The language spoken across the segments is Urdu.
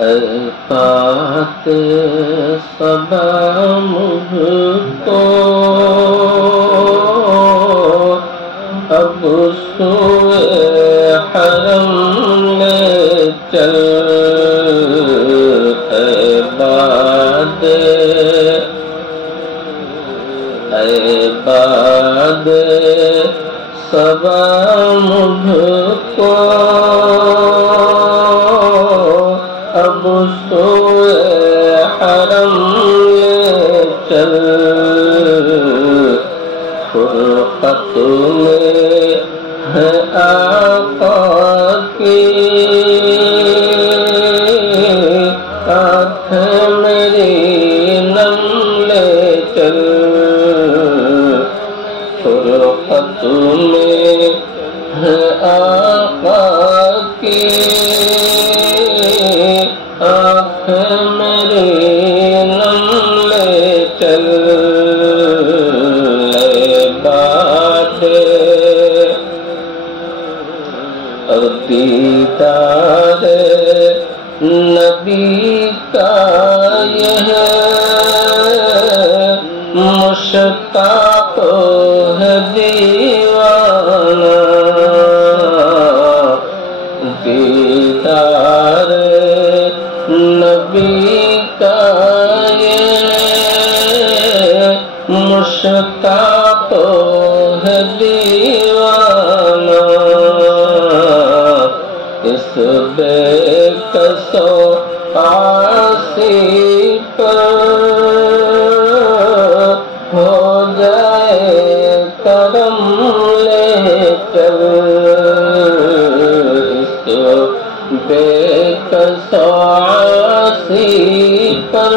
اے بات صبا مجھ کو اب سوئے حرم لے چل، اے باد صبا مجھ کو اب سوئے حرم لے چل، فرقت میں ہے آقا کی آنکھ میری نم لے چل، فرقت میں ہے آقا کی آنکھ میری نم لے چل، اے بات دیدار نبی کا یہ مشتاق ہے دیوانہ، دیدار نبی کا یہ مشتاق ہے دیوانہ، اس بے کس و عاصی پر ہو جائے کرم لے چل، اس بے کس و عاصی پر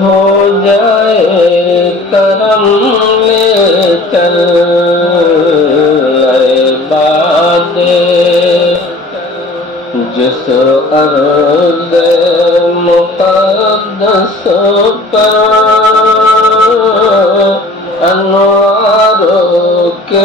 ہو جائے کرم لے چل، اے باد جس ارض مقدس پر انوار کے